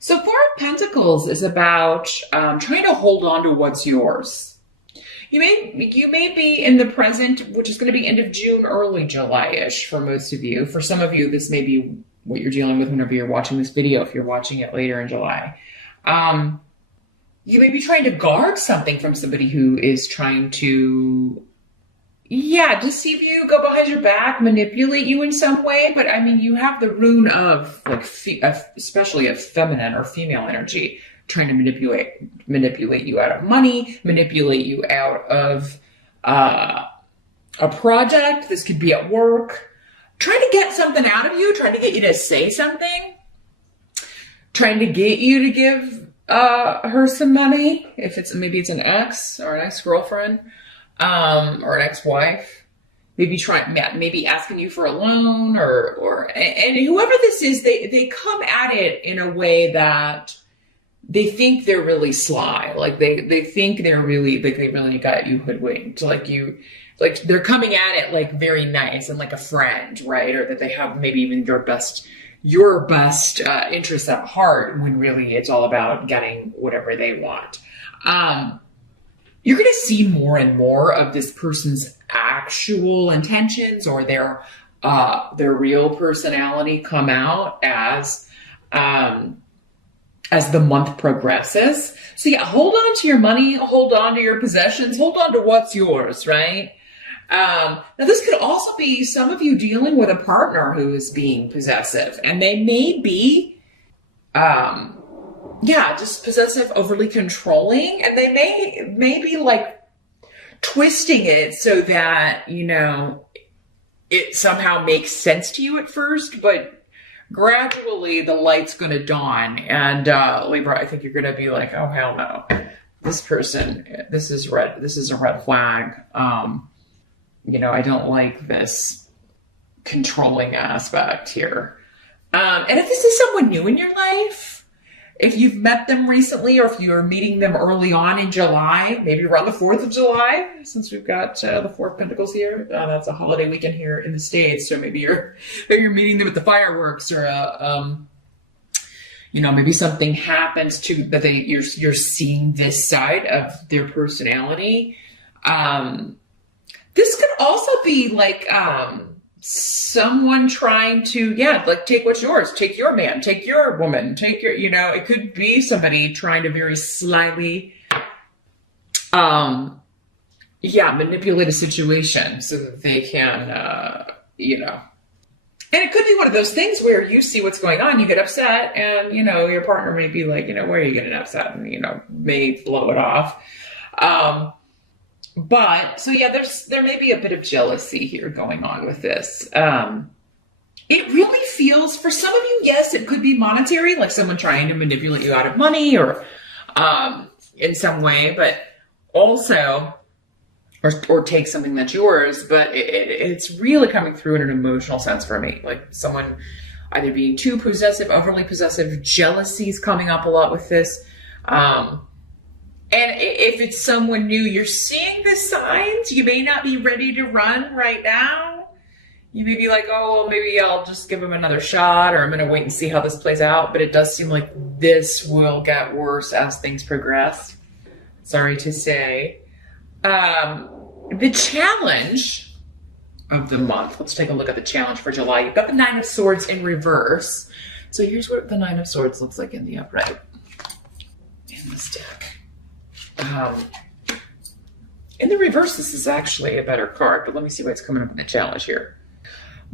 So Four of Pentacles is about trying to hold on to what's yours. You may be in the present, which is going to be end of June, early July-ish for most of you. For some of you, this may be what you're dealing with whenever you're watching this video, if you're watching it later in July. You may be trying to guard something from somebody who is trying to, deceive you, go behind your back, manipulate you in some way. But I mean, you have the rune of, like, especially of feminine or female energy, trying to manipulate you out of money, manipulate you out of a project. This could be at work, trying to get something out of you, trying to get you to say something, trying to get you to give her some money. If maybe it's an ex or an ex-girlfriend, or an ex-wife, maybe asking you for a loan and whoever this is, they come at it in a way that they think they're really sly. Like they think they're really, like they really got you hoodwinked. Like they're coming at it like very nice and like a friend, right? Or that they have maybe even your best interests at heart, when really it's all about getting whatever they want. You're going to see more and more of this person's actual intentions or their real personality come out as the month progresses. So yeah, hold on to your money, hold on to your possessions, hold on to what's yours, right? Now this could also be some of you dealing with a partner who is being possessive, and they may be, just possessive, overly controlling, and they may be like twisting it so that, it somehow makes sense to you at first, but gradually the light's going to dawn. And Libra, I think you're going to be like, oh, hell no. This person, this is a red flag. I don't like this controlling aspect here. And if this is someone new in your life, if you've met them recently, or if you're meeting them early on in July, maybe around the 4th of July, since we've got the Four of Pentacles here. That's a holiday weekend here in the States. So maybe you're meeting them at the fireworks, or maybe something happens to that you're seeing this side of their personality. This could also be like someone trying to, take what's yours, take your man, take your woman, take your, it could be somebody trying to very slyly, manipulate a situation so that they can, and it could be one of those things where you see what's going on, you get upset, and, your partner may be like, why are you getting upset? And, may blow it off. But, so yeah, there may be a bit of jealousy here going on with this. It really feels, for some of you, yes, it could be monetary, like someone trying to manipulate you out of money or in some way, but also, or take something that's yours, but it's really coming through in an emotional sense for me. Like someone either being too possessive, overly possessive, jealousy is coming up a lot with this. And if it's someone new, you're seeing the signs. You may not be ready to run right now. You may be like, oh, well, maybe I'll just give him another shot, or I'm going to wait and see how this plays out. But it does seem like this will get worse as things progress. Sorry to say. The challenge of the month. Let's take a look at the challenge for July. You've got the Nine of Swords in reverse. So here's what the Nine of Swords looks like in the upright in this deck. In the reverse, this is actually a better card, but let me see what's coming up in the challenge here.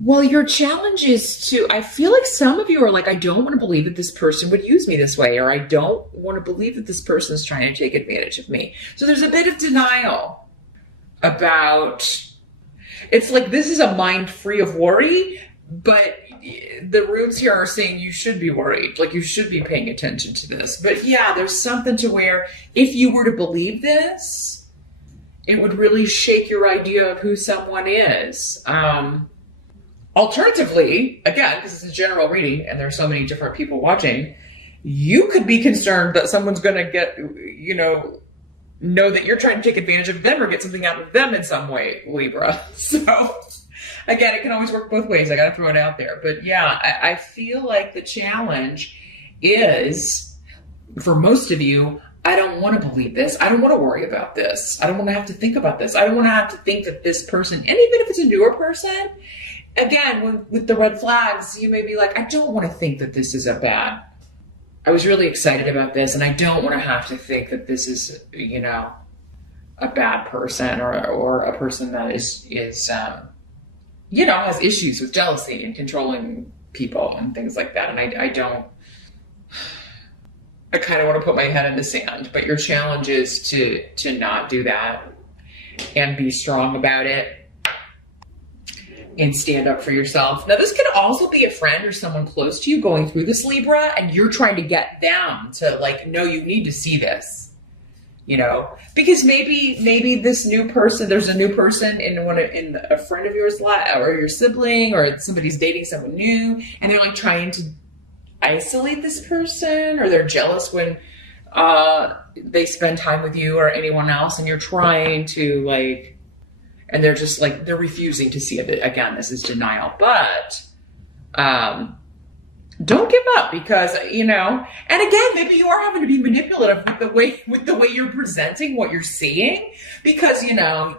Well, your challenge is I feel like some of you are like, I don't want to believe that this person would use me this way, or I don't want to believe that this person is trying to take advantage of me. So there's a bit of denial about, it's like this is a mind free of worry, but the runes here are saying you should be worried, like you should be paying attention to this. But yeah, there's something to where if you were to believe this, it would really shake your idea of who someone is. Alternatively, again, because it's a general reading and there's so many different people watching, you could be concerned that someone's going to get, know that you're trying to take advantage of them or get something out of them in some way, Libra. So again, it can always work both ways. I got to throw it out there. But yeah, I feel like the challenge is, for most of you, I don't want to believe this. I don't want to worry about this. I don't want to have to think about this. I don't want to have to think that this person, and even if it's a newer person, again, with the red flags, you may be like, I don't want to think that this is I was really excited about this, and I don't want to have to think that this is, you know, a bad person or a person that is you know, has issues with jealousy and controlling people and things like that. And I kind of want to put my head in the sand, but your challenge is to not do that and be strong about it and stand up for yourself. Now, this could also be a friend or someone close to you going through this, Libra, and you're trying to get them to like, no, you need to see this, you know, because maybe this new person, there's a new person in a friend of yours or your sibling, or somebody's dating someone new, and they're like trying to isolate this person, or they're jealous when they spend time with you or anyone else, and you're trying to like, and they're just like, they're refusing to see it. Again, this is denial, but don't give up, because, you know, and again, maybe you are having to be manipulative with the way you're presenting what you're seeing, because, you know,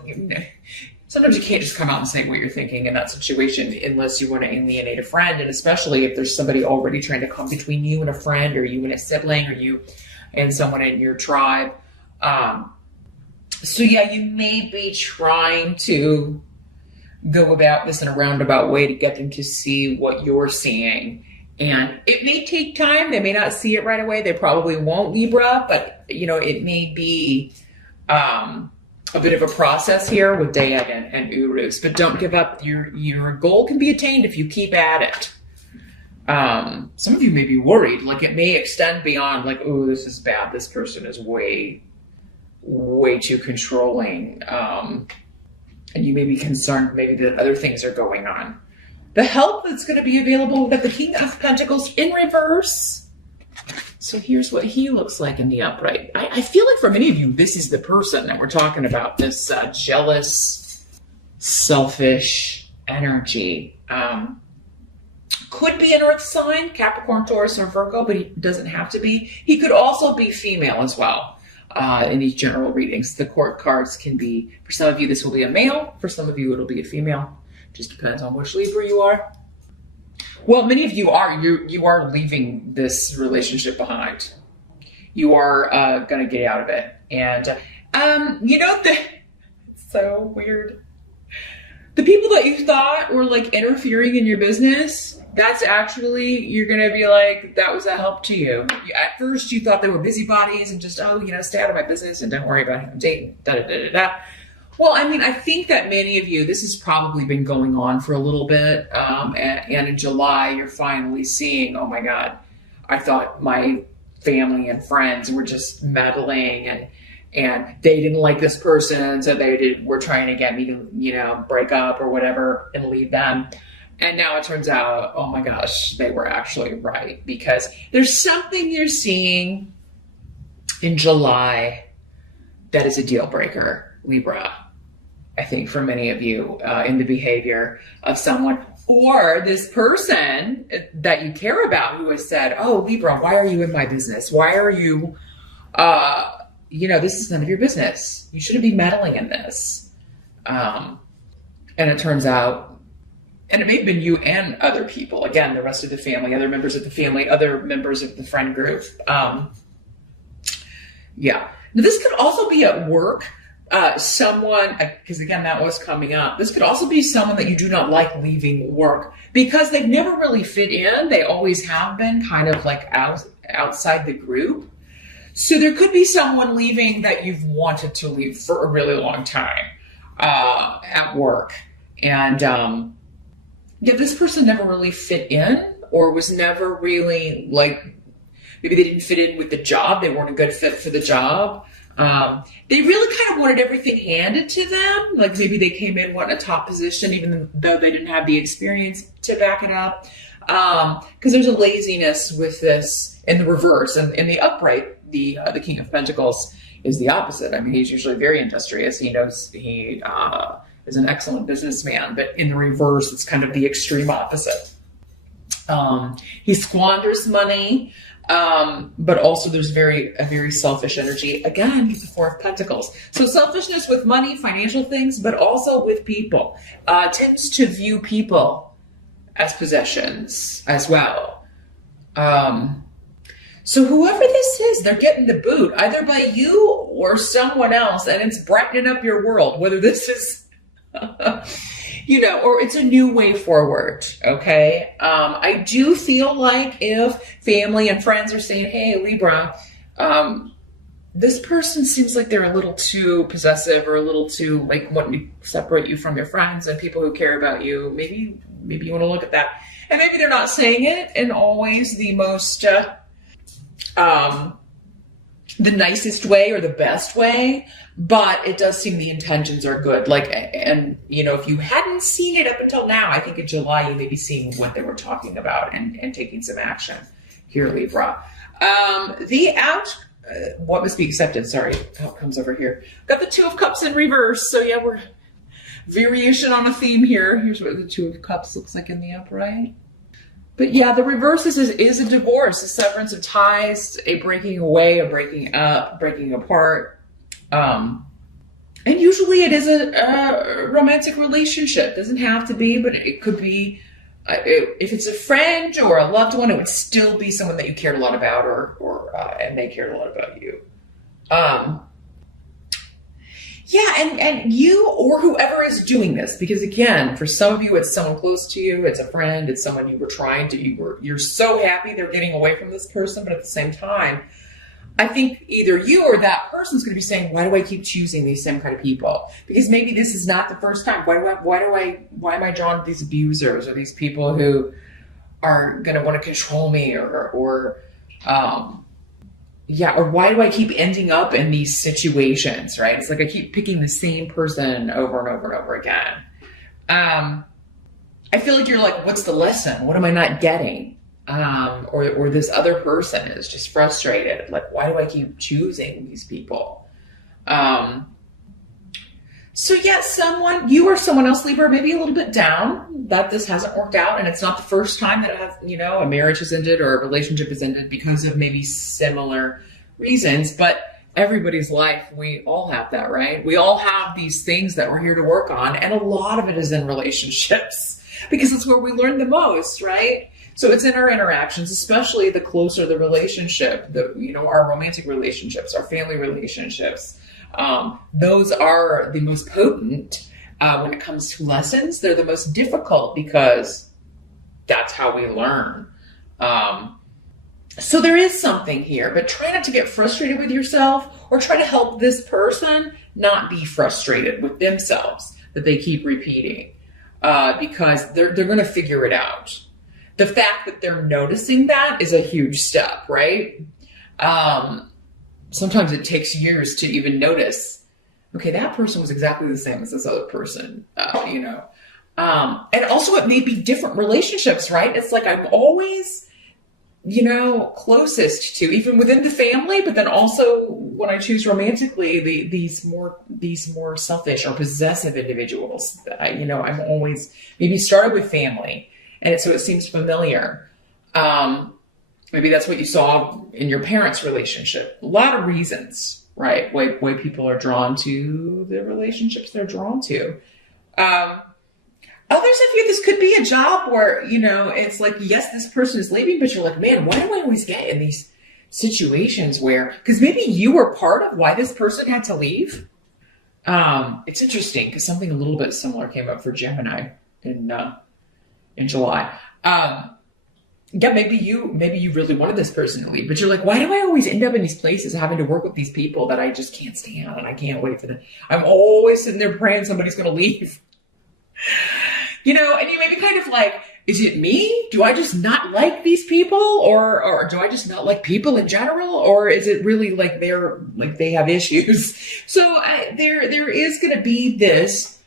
sometimes you can't just come out and say what you're thinking in that situation unless you want to alienate a friend. And especially if there's somebody already trying to come between you and a friend, or you and a sibling, or you and someone in your tribe. So yeah, you may be trying to go about this in a roundabout way to get them to see what you're seeing. And it may take time. They may not see it right away. They probably won't, Libra, but you know, it may be a bit of a process here with Dayad and Urus, but don't give up. Your goal can be attained if you keep at it. Some of you may be worried, like it may extend beyond like, oh, this is bad. This person is way too controlling. And you may be concerned maybe that other things are going on. The help that's going to be available, with the King of Pentacles in reverse. So here's what he looks like in the upright. I feel like for many of you, this is the person that we're talking about, this jealous, selfish energy. Could be an earth sign, Capricorn, Taurus, or Virgo, but he doesn't have to be. He could also be female as well. In these general readings, the court cards can be, for some of you, this will be a male. For some of you, it'll be a female. Just depends on which Libra you are. Well, many of you are. You are leaving this relationship behind. You are going to get out of it. And, you know, so weird. The people that you thought were like interfering in your business, that's actually, you're going to be like, that was a help to you. At first you thought they were busybodies and just, oh, you know, stay out of my business and don't worry about him dating, da-da-da-da-da. Well, I mean, I think that many of you, this has probably been going on for a little bit. And in July, you're finally seeing, oh my God, I thought my family and friends were just meddling and they didn't like this person. So were trying to get me to, you know, break up or whatever and leave them. And now it turns out, oh my gosh, they were actually right, because there's something you're seeing in July that is a deal breaker, Libra. I think for many of you, in the behavior of someone or this person that you care about who has said, oh, Libra, why are you in my business? Why are you, you know, this is none of your business. You shouldn't be meddling in this. And it turns out, and it may have been you and other people, again, the rest of the family, other members of the family, other members of the friend group. Yeah. Now, this could also be at work. Someone, because again, that was coming up. This could also be someone that you do not like leaving work because they've never really fit in. They always have been kind of like outside the group. So there could be someone leaving that you've wanted to leave for a really long time at work. And yeah, this person never really fit in, or was never really like, maybe they didn't fit in with the job. They weren't a good fit for the job. They really kind of wanted everything handed to them. Like maybe they came in wanting a top position, even though they didn't have the experience to back it up. Because there's a laziness with this in the reverse, and in the upright, the King of Pentacles is the opposite. I mean, he's usually very industrious. He knows he is an excellent businessman, but in the reverse, it's kind of the extreme opposite. He squanders money. But also there's a very selfish energy. Again, with the Four of Pentacles. So selfishness with money, financial things, but also with people. Tends to view people as possessions as well. So whoever this is, they're getting the boot, either by you or someone else, and it's brightening up your world, whether this is, you know, or it's a new way forward, okay? I do feel like if family and friends are saying, hey, Libra, this person seems like they're a little too possessive or a little too, like, wanting to separate you from your friends and people who care about you, maybe you want to look at that. And maybe they're not saying it in always the most... the nicest way or the best way, but it does seem the intentions are good. Like, and you know, if you hadn't seen it up until now, I think in July you may be seeing what they were talking about and taking some action here, Libra. What must be accepted? Sorry, outcomes over here. Got the Two of Cups in reverse. So yeah, we're variation on a theme here. Here's what the Two of Cups looks like in the upright. But yeah, the reverse is a divorce, a severance of ties, a breaking away, a breaking up, breaking apart. And usually it is a romantic relationship. It doesn't have to be, but it could be, if it's a friend or a loved one, it would still be someone that you cared a lot about and they cared a lot about you. Yeah, and you or whoever is doing this, because again, for some of you, it's someone close to you, it's a friend, it's someone you were trying to, you're so happy they're getting away from this person, but at the same time, I think either you or that person's going to be saying, why do I keep choosing these same kind of people? Because maybe this is not the first time. Why am I drawn to these abusers or these people who are going to want to control me or why do I keep ending up in these situations, right? It's like I keep picking the same person over and over and over again. I feel like you're like, what's the lesson? What am I not getting? Or this other person is just frustrated. Like, why do I keep choosing these people? So yeah, you or someone else, Libra, maybe a little bit down that this hasn't worked out. And it's not the first time that a marriage has ended or a relationship has ended because of maybe similar reasons. But everybody's life, we all have that, right? We all have these things that we're here to work on. And a lot of it is in relationships because it's where we learn the most, right? So it's in our interactions, especially the closer the relationship, our romantic relationships, our family relationships. Those are the most potent when it comes to lessons. They're the most difficult because that's how we learn. So there is something here, but try not to get frustrated with yourself or try to help this person not be frustrated with themselves that they keep repeating because they're going to figure it out. The fact that they're noticing that is a huge step, right? Sometimes it takes years to even notice, okay, that person was exactly the same as this other person, and also it may be different relationships, right? It's like I'm always, closest to, even within the family, but then also when I choose romantically, these more selfish or possessive individuals, I'm always maybe started with family. And so it seems familiar. Maybe that's what you saw in your parents' relationship. A lot of reasons, right? Why people are drawn to the relationships they're drawn to. Others of you, this could be a job where, it's like, yes, this person is leaving, but you're like, man, why do I always get in these situations because maybe you were part of why this person had to leave? It's interesting because something a little bit similar came up for Gemini in July. Maybe you really wanted this person to leave, but you're like, why do I always end up in these places having to work with these people that I just can't stand and I can't wait for them? I'm always sitting there praying somebody's going to leave. And you may be kind of like, is it me? Do I just not like these people? Or do I just not like people in general? Or is it really like they have issues? So there is going to be this,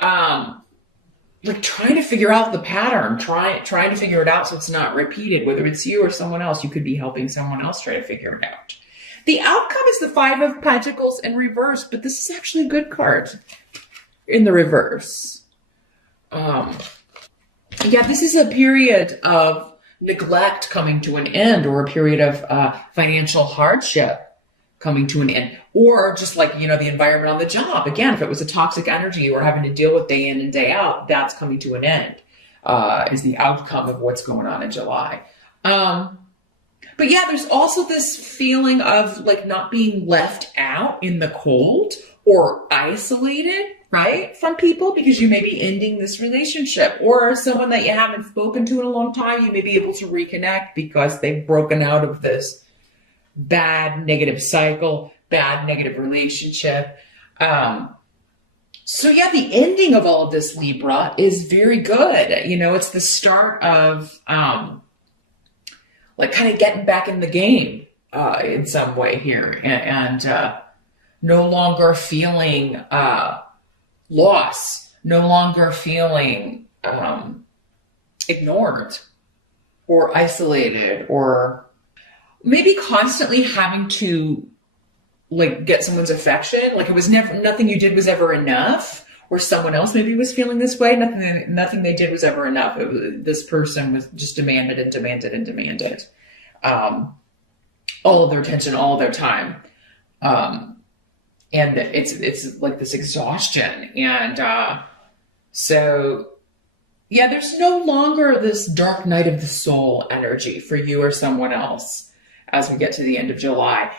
like trying to figure out the pattern, trying to figure it out so it's not repeated, whether it's you or someone else. You could be helping someone else try to figure it out. The outcome is the Five of Pentacles in reverse, but this is actually a good card in the reverse. This is a period of neglect coming to an end, or a period of financial hardship coming to an end, or just like, you know, the environment on the job. Again, if it was a toxic energy you were having to deal with day in and day out, that's coming to an end, is the outcome of what's going on in July. But yeah, there's also this feeling of like not being left out in the cold or isolated, right, from people, because you may be ending this relationship, or someone that you haven't spoken to in a long time, you may be able to reconnect because they've broken out of this bad negative cycle, bad negative relationship. So yeah, the ending of all of this, Libra, is very good. You know, it's the start of like kind of getting back in the game in some way here, and no longer feeling loss, no longer feeling ignored or isolated, or maybe constantly having to like get someone's affection. Like it was never, nothing you did was ever enough, or someone else maybe was feeling this way. Nothing they did was ever enough. This person was just demanded and demanded and demanded all of their attention, all of their time. And it's like this exhaustion. And so yeah, there's no longer this dark night of the soul energy for you or someone else as we get to the end of July.